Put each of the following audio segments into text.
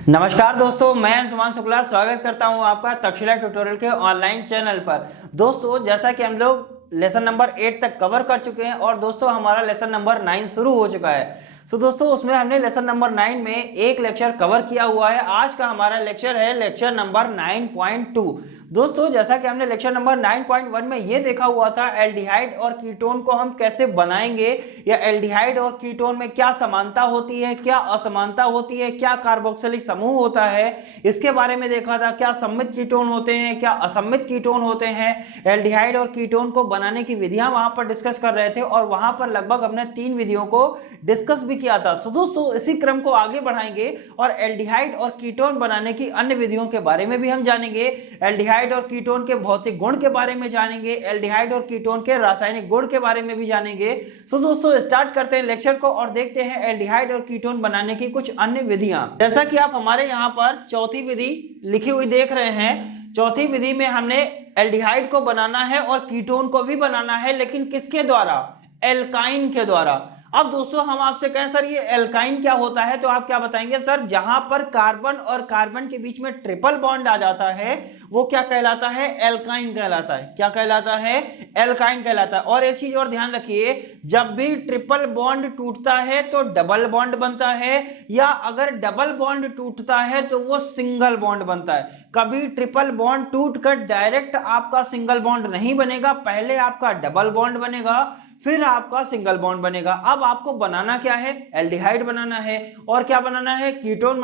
नमस्कार दोस्तों, मैं सुमान शुक्ला स्वागत करता हूं आपका तक्षशिला ट्यूटोरियल के ऑनलाइन चैनल पर। दोस्तों, जैसा कि हम लोग लेसन नंबर 8 तक कवर कर चुके हैं और दोस्तों हमारा लेसन नंबर 9 शुरू हो चुका है। दोस्तों उसमें हमने लेसन नंबर 9 में एक लेक्चर कवर किया हुआ है। आज का हमारा लेक्चर है लेक्चर नंबर 9.2। दोस्तों जैसा कि हमने लेक्चर नंबर 9.1 में ये देखा हुआ था एल्डिहाइड और कीटोन को हम कैसे बनाएंगे, या एल्डिहाइड और कीटोन में क्या समानता होती है, क्या असमानता होती है, क्या कार्बोक्सिलिक समूह होता है, इसके बारे में देखा था। क्या सम्मित कीटोन होते हैं, क्या असम्मित कीटोन होते हैं। एल्डिहाइड और कीटोन को बनाने की विधियां वहां पर डिस्कस कर रहे थे और वहां पर लगभग हमने 3 विधियों को डिस्कस भी किया था। दोस्तों इसी क्रम को आगे बढ़ाएंगे और एल्डिहाइड और कीटोन बनाने की अन्य विधियों के बारे में भी हम जानेंगे। एल्डिहाइड और कीटोन के भौतिक गुण के बारे में जानेंगे, एल्डिहाइड और कीटोन के रासायनिक गुण के बारे में भी जानेंगे। दोस्तों स्टार्ट करते हैं लेक्चर को और देखते हैं एल्डिहाइड और कीटोन बनाने की कुछ अन्य विधियां। जैसा कि आप हमारे यहाँ पर चौथी विधि लिखी हुई देख रहे हैं। चौथी विधि में हमने एल्डिहाइड को बनाना है और कीटोन को भी बनाना है, लेकिन किसके द्वारा? एल्काइन के द्वारा। अब दोस्तों हम आपसे कहें सर ये एल्काइन क्या होता है, तो आप क्या बताएंगे? सर जहां पर कार्बन और कार्बन के बीच में ट्रिपल बॉन्ड आ जाता है वो क्या कहलाता है? एल्काइन कहलाता है। क्या कहलाता है? एल्काइन कहलाता है। और एक चीज और ध्यान रखिए, जब भी ट्रिपल बॉन्ड टूटता है तो डबल बॉन्ड बनता है, या अगर डबल बॉन्ड टूटता है तो वो सिंगल बॉन्ड बनता है। कभी ट्रिपल बॉन्ड टूटकर डायरेक्ट आपका सिंगल बॉन्ड नहीं बनेगा, पहले आपका डबल बॉन्ड बनेगा फिर आपका सिंगल बॉन्ड बनेगा। अब आपको बनाना क्या है? एल्डिहाइड बनाना है। और क्या बनाना है? कीटोन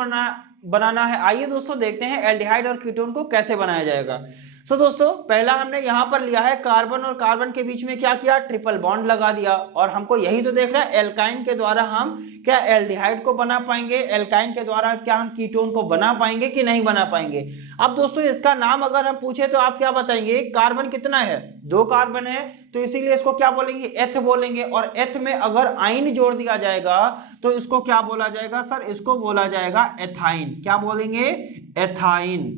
बनाना है। आइए दोस्तों देखते हैं एल्डिहाइड और कीटोन को कैसे बनाया जाएगा। दोस्तों पहला हमने यहां पर लिया है कार्बन और कार्बन के बीच में क्या किया? ट्रिपल बॉन्ड लगा दिया। और हमको यही तो देखना है एल्काइन के द्वारा हम क्या एल्डिहाइड को बना पाएंगे, एल्काइन के द्वारा क्या हम कीटोन को बना पाएंगे कि नहीं बना पाएंगे। अब दोस्तों इसका नाम अगर हम पूछे तो आप क्या बताएंगे? कार्बन कितना है? 2 कार्बन है, तो इसीलिए इसको क्या बोलेंगे? एथ बोलेंगे। और एथ में अगर आइन जोड़ दिया जाएगा तो इसको क्या बोला जाएगा? सर इसको बोला जाएगा एथाइन। क्या बोलेंगे? एथाइन।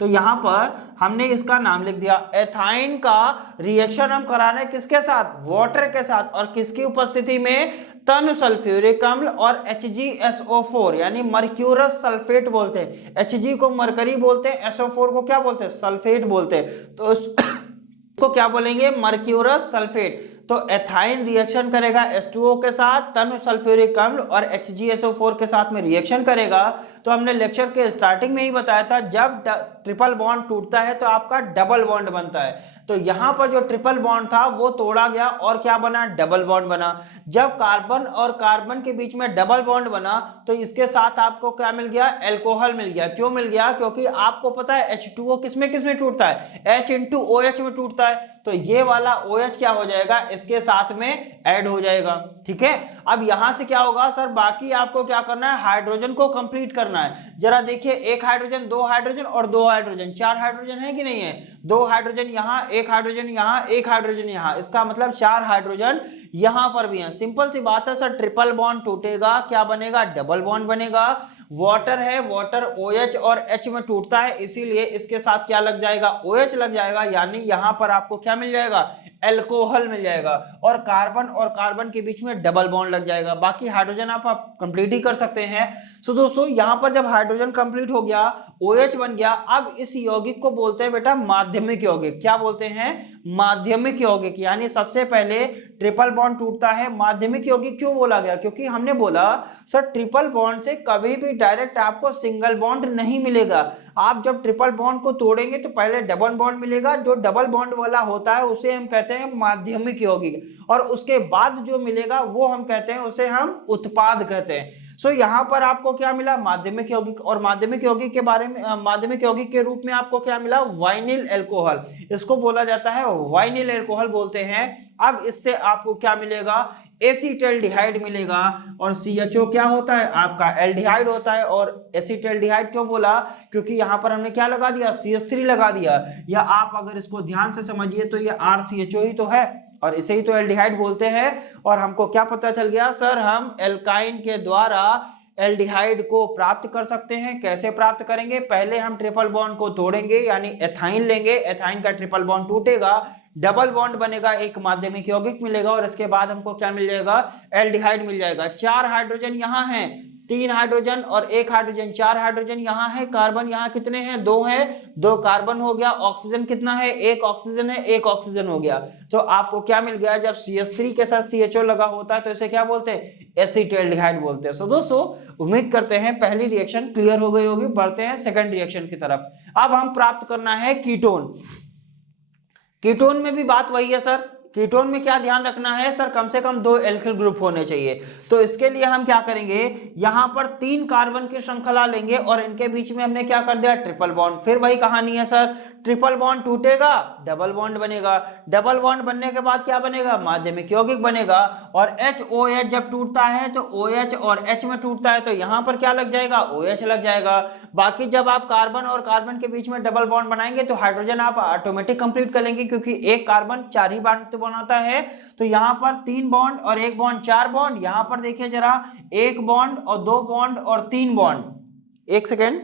तो यहां पर हमने इसका नाम लिख दिया। एथाइन का रिएक्शन हम करा रहे हैं किसके साथ? वाटर के साथ। और किसकी उपस्थिति में? तन सल्फ्यूरिक अम्ल और HgSO4 यानी मर्क्यूरस सल्फेट बोलते हैं। Hg को मरकरी बोलते हैं, SO4 को क्या बोलते हैं? सल्फेट बोलते हैं। तो इसको क्या बोलेंगे? Mercurous sulphate. तो एथाइन रिएक्शन करेगा H2O के साथ, तन सल्फ्यूरिक अम्ल और HgSO4 के साथ में रिएक्शन करेगा। तो हमने लेक्चर के स्टार्टिंग में ही बताया था जब ट्रिपल बॉन्ड टूटता है तो आपका डबल बॉन्ड बनता है। तो यहां पर जो ट्रिपल बॉन्ड था वो तोड़ा गया और क्या बना? डबल बॉन्ड बना। जब कार्बन और कार्बन के बीच में डबल बॉन्ड बना तो इसके साथ आपको क्या मिल गया? एल्कोहल मिल गया। क्यों मिल गया? क्योंकि आपको पता है H2O किसमें किसमें टूटता है? H into OH में टूटता है। तो ये वाला OH क्या हो जाएगा? इसके साथ में ऐड हो जाएगा। ठीक है। अब यहां से क्या होगा? सर बाकी आपको क्या करना है? हाइड्रोजन को कंप्लीट करना है। जरा देखिए, 1 हाइड्रोजन, 2 हाइड्रोजन और 2 हाइड्रोजन, 4 हाइड्रोजन है कि नहीं है? 2 हाइड्रोजन यहां, 1 हाइड्रोजन यहां, 1 हाइड्रोजन यहां, इसका मतलब 4 हाइड्रोजन यहां पर भी है। सिंपल सी बात है सर, ट्रिपल बॉन्ड टूटेगा, क्या बनेगा? डबल बॉन्ड बनेगा। वाटर है, वाटर OH और H में टूटता है, इसीलिए इसके साथ क्या लग जाएगा? OH लग जाएगा। यानी यहां पर आपको क्या मिल जाएगा? एल्कोहल मिल जाएगा। और कार्बन के बीच में डबल बॉन्ड लग जाएगा। बाकी हाइड्रोजन आप कंप्लीट ही कर सकते हैं। सो दोस्तों यहां पर जब हाइड्रोजन कंप्लीट हो गया, OH बन गया, अब इस यौगिक को बोलते हैं बेटा माध्यमिक यौगिक। क्या बोलते हैं? माध्यमिक यौगिक। यानी सबसे पहले ट्रिपल बॉन्ड टूटता है, माध्यमिक यौगिक क्यों बोला गया? क्योंकि हमने बोला सर ट्रिपल बॉन्ड से कभी भी डायरेक्ट आपको सिंगल बॉन्ड नहीं मिलेगा। आप जब ट्रिपल बॉन्ड को तोड़ेंगे तो पहले डबल बॉन्ड मिलेगा। जो डबल बॉन्ड वाला होता है उसे हम कहते हैं माध्यमिक यौगिक, और उसके बाद जो मिलेगा वो हम कहते हैं, उसे हम उत्पाद कहते हैं। सो यहाँ पर आपको क्या मिला? माध्यमिक यौगिक। और माध्यमिक यौगिक के बारे में, माध्यमिक यौगिक के रूप में आपको क्या मिला? Vinyl alcohol. इसको बोला जाता है वाइनिल एल्कोहल बोलते हैं। अब इससे आपको क्या मिलेगा? एसिटल्डिहाइड मिलेगा। और CHO क्या होता है? आपका एल्डिहाइड होता है। और एसिटल्डिहाइड क्यों बोला? क्योंकि यहाँ पर हमने क्या लगा दिया? CH3 लगा दिया। या आप अगर इसको ध्यान से समझिए तो ये RCHO ही तो है, और इसे ही तो एल्डिहाइड बोलते हैं। और हमको क्या पता चल गया? सर हम एल्काइन के द्वारा एल्डिहाइड को प्राप्त कर सकते हैं। कैसे प्राप्त करेंगे? पहले हम ट्रिपल बॉन्ड को तोड़ेंगे, यानी एथाइन लेंगे। एथाइन का ट्रिपल बॉन्ड टूटेगा, डबल बॉन्ड बनेगा, एक माध्यमिक यौगिक मिलेगा, और इसके बाद हमको क्या मिल जाएगा? एल्डिहाइड मिल जाएगा। 4 हाइड्रोजन यहाँ हैं, 3 हाइड्रोजन और 1 हाइड्रोजन, 4 हाइड्रोजन यहाँ है, कार्बन यहाँ कितने हैं, 2 है, 2 कार्बन हो गया, ऑक्सीजन कितना है, 1 ऑक्सीजन है, 1 ऑक्सीजन हो गया। तो आपको क्या मिल गया, जब CH3 के साथ CHO लगा होता है तो इसे क्या बोलते हैं, एसिटाल्डिहाइड बोलते हैं। सो दोस्तों उम्मीद करते हैं पहली रिएक्शन क्लियर हो गई होगी। बढ़ते हैं सेकंड रिएक्शन की तरफ। अब हम प्राप्त करना है कीटोन। कीटोन में भी बात वही है सर, कीटोन में क्या ध्यान रखना है सर, कम से कम 2 एल्किल ग्रुप होने चाहिए। तो इसके लिए हम क्या करेंगे, यहां पर 3 कार्बन की श्रृंखला लेंगे और इनके बीच में हमने क्या कर दिया, ट्रिपल बॉन्ड। फिर वही कहानी है सर, ट्रिपल बॉन्ड टूटेगा, डबल बॉन्ड बनेगा, डबल बॉन्ड बनने के बाद क्या बनेगा, माध्यमिक यौगिक बनेगा। और HOH जब टूटता है तो OH और H में टूटता है तो यहां पर क्या लग जाएगा, OH लग जाएगा। बाकी जब आप कार्बन और कार्बन के बीच में डबल बॉन्ड बनाएंगे तो हाइड्रोजन आप ऑटोमेटिक कंप्लीट कर लेंगे, क्योंकि एक कार्बन 4 ही बॉन्ड बनाता है। तो यहां पर 3 बॉन्ड और 1 बॉन्ड, 4 बॉन्ड। यहां पर देखिए जरा, 1 बॉन्ड और 2 बॉन्ड और 3 बॉन्ड, 1 सेकेंड,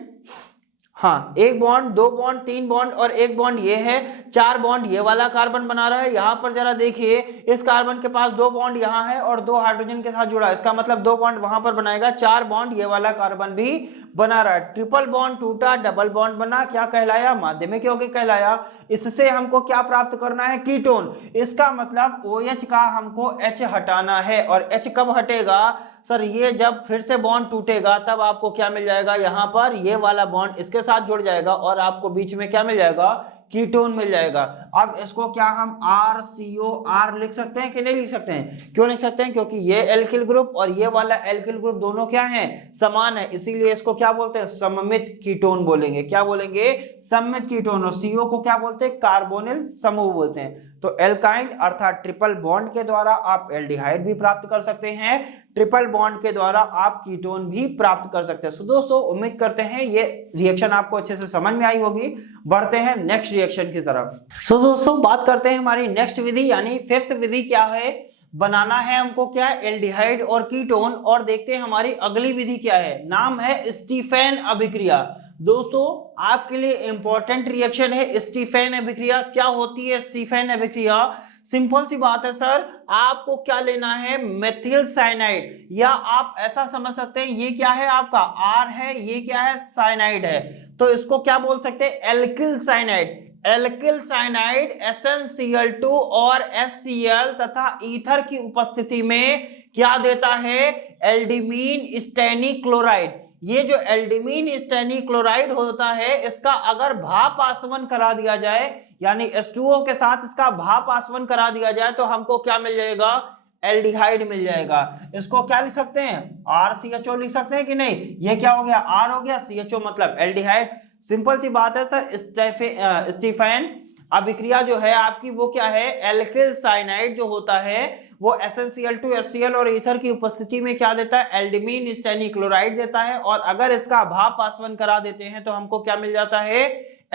हाँ 1 बॉन्ड, 2 बॉन्ड, 3 बॉन्ड और 1 बॉन्ड ये है, 4 बॉन्ड ये वाला कार्बन बना रहा है। यहां पर जरा देखिए, इस कार्बन के पास 2 बॉन्ड यहां है और 2 हाइड्रोजन के साथ जुड़ा है, इसका मतलब 2 बॉन्ड वहां पर बनाएगा, 4 बॉन्ड ये वाला कार्बन भी बना रहा है। ट्रिपल बॉन्ड टूटा, डबल बॉन्ड बना, क्या कहलाया, माध्यमिक यौगिक कहलाया। इससे हमको क्या प्राप्त करना है, कीटोन। इसका मतलब OH का हमको H हटाना है, और H कब हटेगा सर, ये जब फिर से बॉन्ड टूटेगा तब आपको क्या मिल जाएगा, यहां पर ये वाला बॉन्ड इसके साथ जुड़ जाएगा और आपको बीच में क्या मिल जाएगा, कीटोन मिल जाएगा। अब इसको क्या हम RCOR लिख सकते हैं कि नहीं लिख सकते हैं, क्यों लिख सकते हैं, क्योंकि ये एल्किल ग्रुप और ये वाला एल्किल ग्रुप दोनों क्या हैं, समान है, इसीलिए इसको क्या बोलते हैं, सममित कीटोन बोलेंगे। क्या बोलेंगे, सममित कीटोन। और CO को क्या बोलते हैं, कार्बोनिल समूह बोलते हैं। तो एल्काइन अर्थात ट्रिपल बॉन्ड के द्वारा आप एल्डिहाइड भी प्राप्त कर सकते हैं, ट्रिपल बॉन्ड के द्वारा आप कीटोन भी प्राप्त कर सकते हैं। सो दोस्तों उम्मीद करते हैं ये रिएक्शन आपको अच्छे से समझ में आई होगी। बढ़ते हैं नेक्स्ट रिएक्शन की तरफ। सो दोस्तों बात करते हैं हमारी नेक्स्ट विधि यानी 5th विधि क्या है, बनाना है हमको क्या, एल्डिहाइड और कीटोन। और देखते हैं हमारी अगली विधि क्या है, नाम है स्टीफेन अभिक्रिया। दोस्तों आपके लिए इंपॉर्टेंट रिएक्शन है स्टीफेन अभिक्रिया। क्या होती है स्टीफेन अभिक्रिया, सिंपल सी बात है सर, आपको क्या लेना है, मेथिल साइनाइड, या आप ऐसा समझ सकते हैं ये क्या है आपका R है, ये क्या है, साइनाइड है, तो इसको क्या बोल सकते हैं, alkyl cyanide. Alkyl cyanide SnCl2 और HCl तथा ईथर की उपस्थिति में क्या देता है, एल्डिमीन स्टैनिक क्लोराइड। ये जो एल्डिमीन स्टैनिक क्लोराइड होता है, इसका अगर भाप आसवन करा दिया जाए, यानी H2O के साथ इसका भाप आसवन करा दिया जाए, तो हमको क्या मिल जाएगा, एल्डिहाइड मिल जाएगा। इसको क्या लिख सकते हैं, RCHO लिख सकते हैं कि नहीं, ये क्या हो गया, R हो गया, CHO मतलब एल्डिहाइड। सिंपल सी बात है सर, स्टीफेन अभिक्रिया जो है आपकी वो क्या है, एल्किल साइनाइड जो होता है वो SnCl2 HCl और ईथर की उपस्थिति में क्या देता है, एल्डिमीन स्टैनिक क्लोराइड देता है। और अगर इसका भाप आसवन करा देते हैं तो हमको क्या मिल जाता है,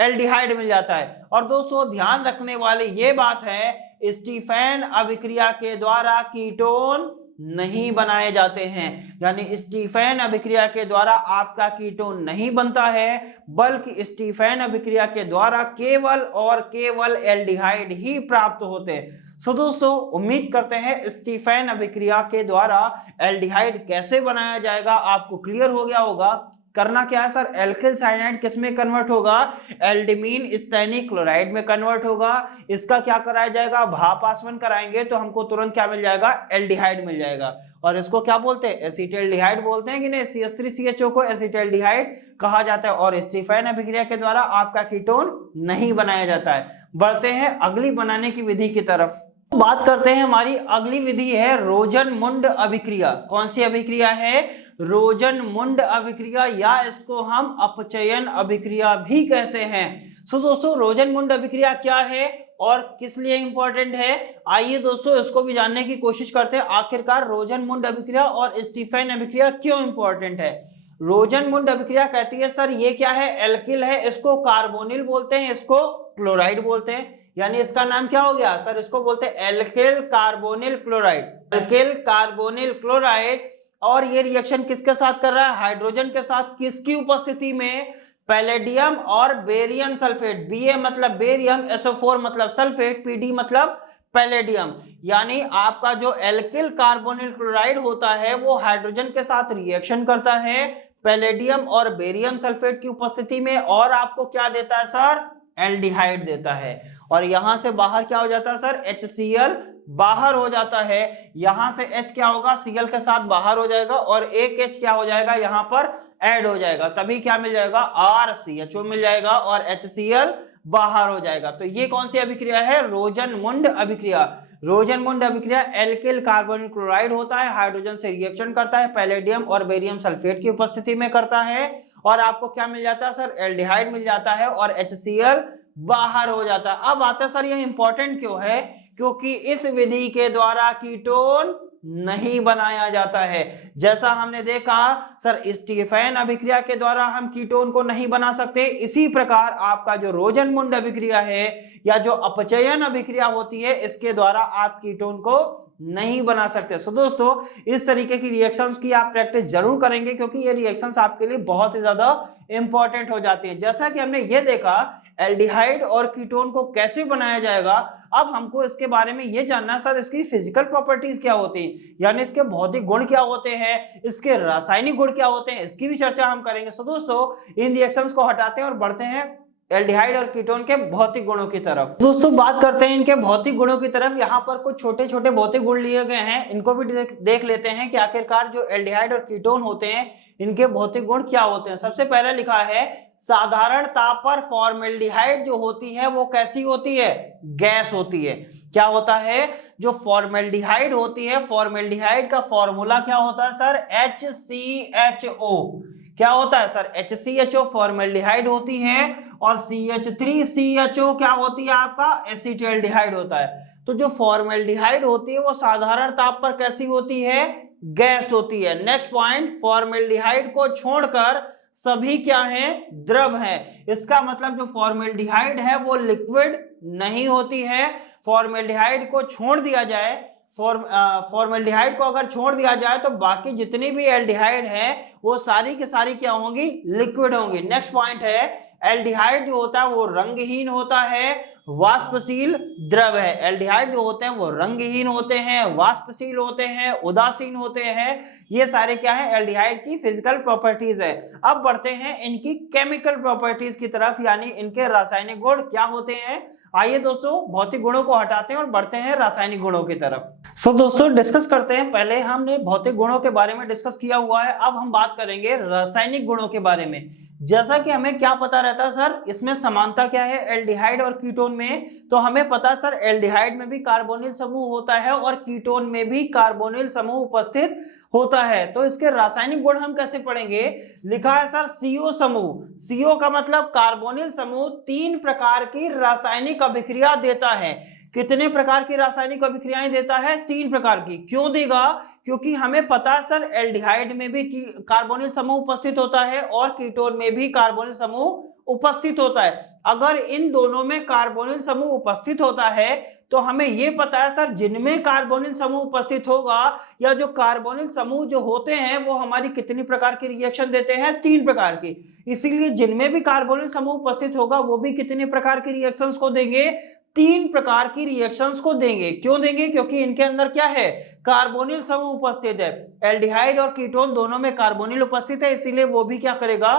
एल्डिहाइड मिल जाता है। और दोस्तों ध्यान रखने वाली ये बात है, स्टीफेन अभिक्रिया के द्वारा कीटोन नहीं बनाए जाते हैं, यानी स्टीफेन अभिक्रिया के द्वारा आपका कीटोन नहीं बनता है, बल्कि स्टीफेन अभिक्रिया के द्वारा केवल और केवल एल्डिहाइड ही प्राप्त होते हैं। सो दोस्तों उम्मीद करते हैं स्टीफेन अभिक्रिया के द्वारा एल्डिहाइड कैसे बनाया जाएगा आपको क्लियर हो गया होगा। करना क्या है सर, एल्किल साइनाइड किस में कन्वर्ट होगा, एल्डिमीन स्टैनिक क्लोराइड में कन्वर्ट होगा। इसका क्या कराया जाएगा, भाप आसवन कराएंगे तो हमको तुरंत क्या मिल जाएगा, एल्डिहाइड मिल जाएगा। और इसको क्या बोलते हैं, एसिटाल्डिहाइड बोलते हैं कि नहीं, CH3CHO को एसिटाल्डिहाइड कहा जाता है। और स्टीफेन अभिक्रिया के द्वारा आपका कीटोन नहीं बनाया जाता है। बढ़ते हैं अगली बनाने की विधि की तरफ। बात करते हैं हमारी अगली विधि है रोजन-मुंड अभिक्रिया। कौन सी अभिक्रिया है, रोजन-मुंड अभिक्रिया, या इसको हम अपचयन अभिक्रिया भी कहते हैं। सो दोस्तों रोजन-मुंड अभिक्रिया क्या है और किस लिए इंपॉर्टेंट है, आइए दोस्तों इसको भी जानने की कोशिश करते हैं। आखिरकार रोजन-मुंड अभिक्रिया और स्टीफेन अभिक्रिया क्यों इंपॉर्टेंट है। रोजन-मुंड अभिक्रिया कहती है सर ये क्या है, एल्किल है, इसको कार्बोनिल बोलते हैं, इसको क्लोराइड बोलते हैं, यानी इसका नाम क्या हो गया सर, इसको बोलते हैं alkyl carbonyl chloride, alkyl carbonyl chloride. और ये रिएक्शन किसके साथ कर रहा है, हाइड्रोजन के साथ, किसकी उपस्थिति में, पैलेडियम और बेरियम सल्फेट। Ba मतलब बेरियम, SO4 मतलब सल्फेट, Pd मतलब पैलेडियम। यानी आपका जो एल्किल कार्बोनिल क्लोराइड होता है वो हाइड्रोजन के साथ रिएक्शन करता है पैलेडियम और बेरियम सल्फेट की उपस्थिति में, और आपको क्या देता है सर, एल्डिहाइड देता है। और यहां से बाहर क्या हो जाता है सर, HCl बाहर हो जाता है। यहां से H क्या होगा, Cl के साथ बाहर हो जाएगा और एक H क्या हो जाएगा, यहां पर ऐड हो जाएगा, तभी क्या मिल जाएगा, RCHO मिल जाएगा और HCl बाहर हो जाएगा। तो ये कौन सी अभिक्रिया है, रोजनमुंड अभिक्रिया। रोजनमुंड अभिक्रिया एल्किल कार्बोनिल क्लोराइड होता है, हाइड्रोजन से रिएक्शन करता है, पैलेडियम और बेरियम सल्फेट की उपस्थिति में करता है, और आपको क्या मिल जाता है सर, एल्डिहाइड मिल जाता है और HCl बाहर हो जाता है। अब आता है सर ये इंपॉर्टेंट क्यों है, क्योंकि इस विधि के द्वारा कीटोन नहीं बनाया जाता है। जैसा हमने देखा सर स्टीफेन अभिक्रिया के द्वारा हम कीटोन को नहीं बना सकते, इसी प्रकार आपका जो रोजनमुंड अभिक्रिया है या जो अपचयन अभिक्रिया होती है इसके द्वारा आप कीटोन को नहीं बना सकते। सो दोस्तों इस तरीके की रिएक्शंस की आप प्रैक्टिस जरूर करेंगे, क्योंकि ये रिएक्शंस आपके लिए बहुत ही ज्यादा इंपॉर्टेंट हो जाती हैं। जैसा कि हमने ये देखा एल्डिहाइड और कीटोन को कैसे बनाया जाएगा, अब हमको इसके बारे में ये जानना है सर इसकी फिजिकल प्रॉपर्टीज क्या होती है, यानी इसके भौतिक गुण क्या होते हैं, इसके रासायनिक गुण क्या होते हैं, इसकी भी चर्चा हम करेंगे। सो दोस्तों इन रिएक्शंस को हटाते हैं और बढ़ते हैं एल्डिहाइड और कीटोन के भौतिक गुणों की तरफ। दोस्तों बात करते हैं इनके भौतिक गुणों की तरफ। यहाँ पर कुछ छोटे छोटे भौतिक गुण लिए गए हैं, इनको भी देख लेते हैं कि आखिरकार जो एल्डिहाइड और कीटोन होते हैं इनके भौतिक गुण क्या होते हैं। सबसे पहले लिखा है साधारण ताप पर फॉर्मेल्डिहाइड जो होती है वो कैसी होती है, गैस होती है। क्या होता है, जो फॉर्मेल्डिहाइड होती है, फॉर्मेल्डिहाइड का फॉर्मूला क्या होता है सर, HCHO। क्या होता है सर, HCHO फॉर्मेल्डिहाइड होती है, और CH3CHO क्या होती है, आपका एसिटाल्डिहाइड होता है। तो जो फॉर्मेल्डिहाइड होती है वो साधारण ताप पर कैसी होती है, गैस होती है। नेक्स्ट पॉइंट, फॉर्मेल्डिहाइड को छोड़कर सभी क्या हैं, द्रव हैं। इसका मतलब जो फॉर्मेल्डिहाइड है वो लिक्विड नहीं होती है। फॉर्मेल्डिहाइड को छोड़ दिया जाए, फॉर्मेल्डिहाइड को अगर छोड़ दिया जाए तो बाकी जितनी भी एल्डिहाइड है वो सारी की सारी क्या होंगी, लिक्विड होंगी। नेक्स्ट पॉइंट है एल्डिहाइड जो होता है वो रंगहीन होता है, वाष्पशील द्रव है। एल्डिहाइड जो होते हैं वो रंगहीन होते हैं, वाष्पशील होते हैं, उदासीन होते हैं। ये सारे क्या है, एल्डिहाइड की फिजिकल प्रॉपर्टीज है। अब बढ़ते हैं इनकी केमिकल प्रॉपर्टीज की तरफ, यानी इनके रासायनिक गुण क्या होते हैं। आइए दोस्तों भौतिक गुणों को हटाते हैं और बढ़ते हैं रासायनिक गुणों की तरफ। सो दोस्तों डिस्कस करते हैं, पहले हमने भौतिक गुणों के बारे में डिस्कस किया हुआ है, अब हम बात करेंगे रासायनिक गुणों के बारे में। जैसा कि हमें क्या पता रहता है सर, इसमें समानता क्या है एल्डिहाइड और कीटोन में, तो हमें पता है सर एल्डिहाइड में भी कार्बोनिल समूह होता है और कीटोन में भी कार्बोनिल समूह उपस्थित होता है। तो इसके रासायनिक गुण हम कैसे पढ़ेंगे, लिखा है सर CO समूह। CO का मतलब कार्बोनिल समूह 3 प्रकार की रासायनिक अभिक्रिया देता है। कितने प्रकार की रासायनिक अभिक्रियाएं देता है, 3 प्रकार की। क्यों देगा, क्योंकि हमें पता है सर एल्डिहाइड में भी कार्बोनिल समूह उपस्थित होता है और कीटोन में भी कार्बोनिल समूह उपस्थित होता है। अगर इन दोनों में कार्बोनिल समूह उपस्थित होता है तो हमें यह पता है सर जिनमें कार्बोनिल समूह उपस्थित होगा या जो कार्बोनिल समूह जो होते हैं वो हमारी कितनी प्रकार की रिएक्शन देते हैं, 3 प्रकार की। इसीलिए जिनमें भी कार्बोनिल समूह उपस्थित होगा वो भी कितने प्रकार की रिएक्शंस को देंगे, 3 प्रकार की रिएक्शंस को देंगे। क्यों देंगे, क्योंकि इनके अंदर क्या है, कार्बोनिल समूह उपस्थित है। एल्डिहाइड और कीटोन दोनों में कार्बोनिल उपस्थित है, इसीलिए वो भी क्या करेगा,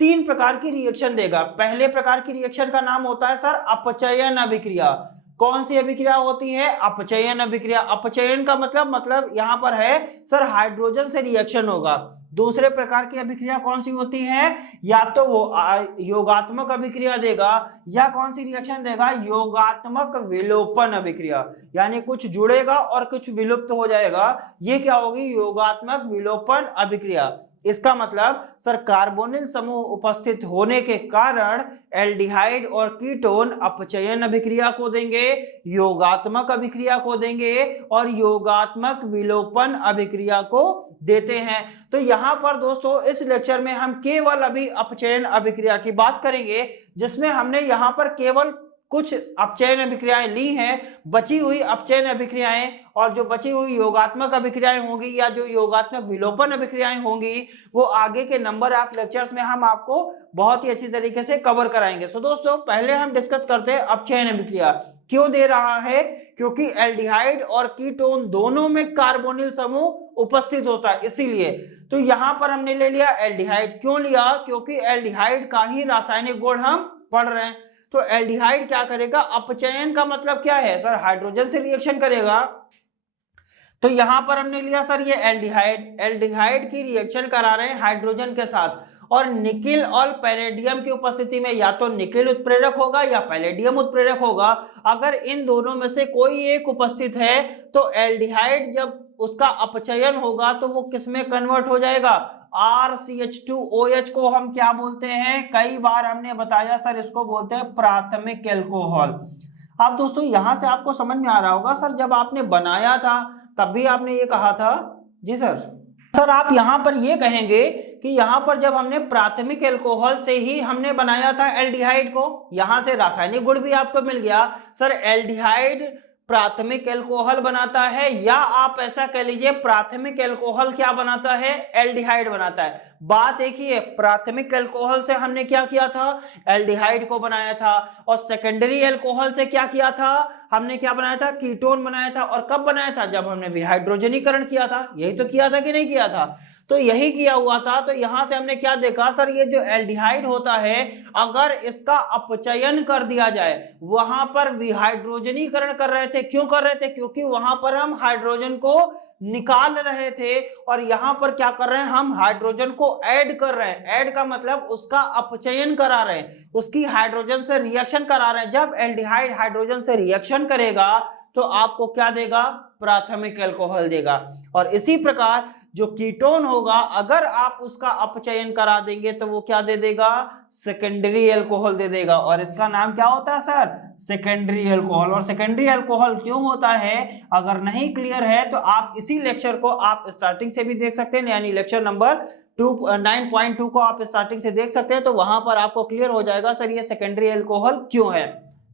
3 प्रकार की रिएक्शन देगा। पहले प्रकार की रिएक्शन का नाम होता है सर अपचयन अभिक्रिया। कौन सी अभिक्रिया होती है, अपचयन अभिक्रिया। अपचयन का मतलब यहां पर है सर हाइड्रोजन से रिएक्शन होगा। दूसरे प्रकार की अभिक्रिया कौन सी होती है, या तो वो योगात्मक अभिक्रिया देगा या कौन सी रिएक्शन देगा, योगात्मक विलोपन अभिक्रिया, यानी कुछ जुड़ेगा और कुछ विलुप्त हो जाएगा। ये क्या होगी, योगात्मक विलोपन अभिक्रिया। इसका मतलब सर कार्बोनिल समूह उपस्थित होने के कारण एल्डिहाइड और कीटोन अपचयन अभिक्रिया को देंगे, योगात्मक अभिक्रिया को देंगे और योगात्मक विलोपन अभिक्रिया को देते हैं। तो यहां पर दोस्तों इस लेक्चर में हम केवल अभी अपचयन अभिक्रिया की बात करेंगे, जिसमें हमने यहां पर केवल कुछ अपचयन अभिक्रियाएं ली हैं। बची हुई अपचयन अभिक्रियाएं और जो बची हुई योगात्मक अभिक्रियाएं होंगी या जो योगात्मक विलोपन अभिक्रियाएं होंगी वो आगे के नंबर ऑफ लेक्चर्स में हम आपको बहुत ही अच्छी तरीके से कवर कराएंगे। सो दोस्तों पहले हम डिस्कस करते हैं अपचयन अभिक्रिया। क्यों दे रहा है? क्योंकि एल्डिहाइड और कीटोन दोनों में कार्बोनिल समूह उपस्थित होता है, इसीलिए। तो यहां पर हमने ले लिया एल्डिहाइड। क्यों लिया? क्योंकि एल्डिहाइड का ही रासायनिक गुण हम पढ़ रहे हैं। तो एल्डिहाइड क्या करेगा? अपचयन का मतलब क्या है सर? हाइड्रोजन से रिएक्शन करेगा। तो यहां पर हमने लिया सर ये एल्डिहाइड, एल्डिहाइड की रिएक्शन करा रहे हैं हाइड्रोजन के साथ, और निकिल और पैलेडियम की उपस्थिति में या तो निकिल उत्प्रेरक होगा या पैलेडियम उत्प्रेरक होगा। अगर इन दोनों में से कोई एक उपस्थित है तो एल्डिहाइड जब उसका अपचयन होगा तो वो किस में कन्वर्ट हो जाएगा? RCH2OH को हम क्या बोलते हैं? कई बार हमने बताया सर, इसको बोलते हैं प्राथमिक एल्कोहल। अब दोस्तों यहां से आपको समझ में आ रहा होगा सर, जब आपने बनाया था तब भी आपने ये कहा था। जी सर आप यहां पर ये कहेंगे कि यहां पर जब हमने प्राथमिक एल्कोहल से ही हमने बनाया था एल्डिहाइड को, यहां से रासायनिक गुण भी आपको मिल गया। सर एल्डिहाइड प्राथमिक एल्कोहल बनाता है, या आप ऐसा कह लीजिए प्राथमिक एल्कोहल क्या बनाता है? एल्डिहाइड बनाता है। बात एक ही है, प्राथमिक एल्कोहल से हमने क्या किया था? एल्डिहाइड को बनाया था। और सेकेंडरी एल्कोहल से क्या किया था? हमने क्या बनाया था? कीटोन बनाया था। और कब बनाया था? जब हमने विहाइड्रोजनीकरण किया था। यही तो किया था कि नहीं किया था? तो यही किया हुआ था। तो यहां से हमने क्या देखा सर, ये जो एल्डिहाइड होता है अगर इसका अपचयन कर दिया जाए, वहां पर विहाइड्रोजनीकरण कर रहे थे। क्यों कर रहे थे? क्योंकि वहां पर हम हाइड्रोजन को निकाल रहे थे, और यहां पर क्या कर रहे हैं? हम हाइड्रोजन को ऐड कर रहे हैं। ऐड का मतलब उसका अपचयन करा रहे हैं, उसकी हाइड्रोजन से रिएक्शन करा रहे हैं। जब एल्डिहाइड हाइड्रोजन से रिएक्शन करेगा तो आपको क्या देगा? प्राथमिक एल्कोहल देगा। और इसी प्रकार जो कीटोन होगा अगर आप उसका अपचयन करा देंगे तो वो क्या दे देगा? सेकेंडरी एल्कोहल दे देगा। और इसका नाम क्या होता है सर? Secondary alcohol. और सेकेंडरी एल्कोहल क्यों होता है, अगर नहीं क्लियर है तो आप इसी लेक्चर को आप स्टार्टिंग से भी देख सकते हैं, यानी लेक्चर नंबर 9.2 को आप स्टार्टिंग से देख सकते हैं। तो वहां पर आपको क्लियर हो जाएगा सर ये सेकेंडरी एल्कोहल क्यों है।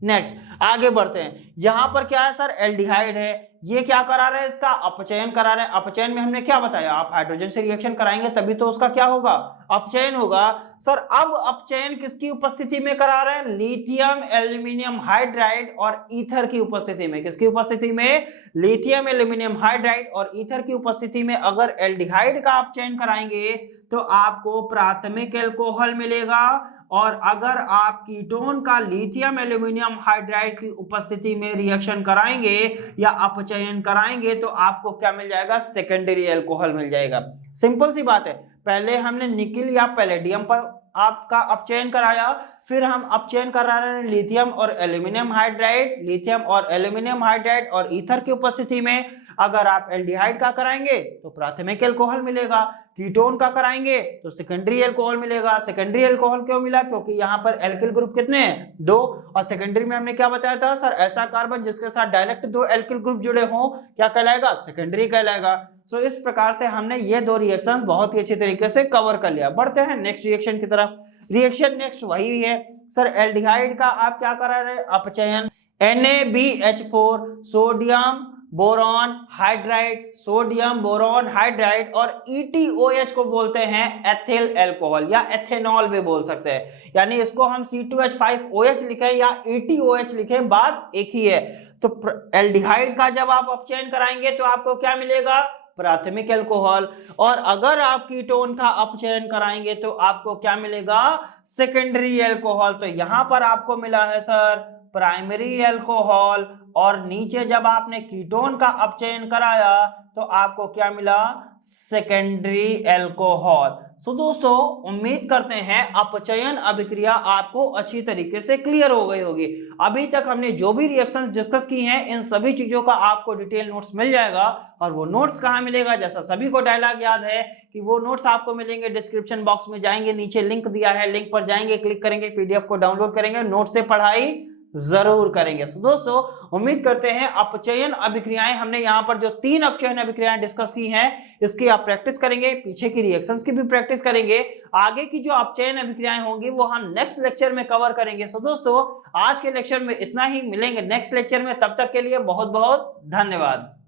नेक्स्ट आगे बढ़ते हैं। यहां पर क्या है सर? एल्डिहाइड है। ये क्या करा रहे हैं? इसका अपचयन करा रहे हैं। अपचयन में हमने क्या बताया? आप हाइड्रोजन से रिएक्शन कराएंगे तभी तो उसका क्या होगा? अपचयन होगा। सर अब अपचयन किसकी उपस्थिति में करा रहे हैं? लिथियम एल्यूमिनियम हाइड्राइड और ईथर की उपस्थिति में। किसकी उपस्थिति में? लिथियम एल्यूमिनियम हाइड्राइड और ईथर की उपस्थिति में अगर एल्डिहाइड का अपचयन कराएंगे तो आपको प्राथमिक एल्कोहल मिलेगा। और अगर आप कीटोन का लिथियम एल्यूमिनियम हाइड्राइड की उपस्थिति में रिएक्शन कराएंगे या अपचयन कराएंगे तो आपको क्या मिल जाएगा? सेकेंडरी एल्कोहल मिल जाएगा। सिंपल सी बात है। पहले हमने निकिल या पैलेडियम पर आपका अपचयन कराया, फिर हम अपचयन करा रहे हैं लिथियम और एल्यूमिनियम हाइड्राइड, लिथियम और एल्यूमिनियम हाइड्राइड और ईथर की उपस्थिति में। अगर आप एल्डिहाइड का कराएंगे तो प्राथमिक एल्कोहल मिलेगा, कीटोन का कराएंगे तो सेकेंडरी एल्कोहल मिलेगा। सेकेंडरी एल्कोहल क्यों मिला? क्योंकि यहाँ पर एल्किल ग्रुप कितने हैं? 2। और सेकेंडरी में हमने क्या बताया था सर? ऐसा कार्बन जिसके साथ डायरेक्ट 2 एल्किल ग्रुप जुड़े हों क्या कहलाएगा? सेकेंडरी कहलाएगा। तो इस प्रकार से हमने ये 2 रिएक्शंस बहुत ही अच्छी तरीके से कवर कर लिया। बढ़ते हैं नेक्स्ट रिएक्शन की तरफ। रिएक्शन नेक्स्ट वही है सर, एल्डिहाइड का आप क्या करा रहे हैं? अपचयन। NaBH4 sodium boron hydride, sodium boron hydride और ETOH को बोलते हैं एथिल एल्कोहल या एथेनॉल भी बोल सकते हैं। यानी इसको हम C2H5OH लिखें या ETOH लिखें, बात एक ही है। तो एल्डिहाइड का जब आप अपचयन कराएंगे तो आपको क्या मिलेगा? प्राथमिक एल्कोहल। और अगर आप कीटोन का अपचयन कराएंगे तो आपको क्या मिलेगा? Secondary alcohol. तो यहां पर आपको मिला है सर प्राइमरी एल्कोहल, और नीचे जब आपने कीटोन का अपचयन कराया तो आपको क्या मिला? Secondary alcohol. सो दोस्तों उम्मीद करते हैं अपचयन अभिक्रिया आपको अच्छी तरीके से क्लियर हो गई होगी। अभी तक हमने जो भी रिएक्शंस डिस्कस की हैं इन सभी चीजों का आपको डिटेल नोट्स मिल जाएगा। और वो नोट्स कहाँ मिलेगा? जैसा सभी को डायलॉग याद है कि वो नोट्स आपको मिलेंगे डिस्क्रिप्शन बॉक्स में, जाएंगे नीचे लिंक दिया है, लिंक पर जाएंगे, क्लिक करेंगे, PDF को डाउनलोड करेंगे, नोट से पढ़ाई जरूर करेंगे। तो दोस्तों उम्मीद करते हैं अपचयन अभिक्रियाएं, हमने यहां पर जो 3 अपचयन अभिक्रियाएं डिस्कस की हैं इसकी आप प्रैक्टिस करेंगे, पीछे की रिएक्शंस की भी प्रैक्टिस करेंगे। आगे की जो अपचयन अभिक्रियाएं होंगी वो हम नेक्स्ट लेक्चर में कवर करेंगे। सो दोस्तों आज के लेक्चर में इतना ही, मिलेंगे नेक्स्ट लेक्चर में, तब तक के लिए बहुत बहुत धन्यवाद।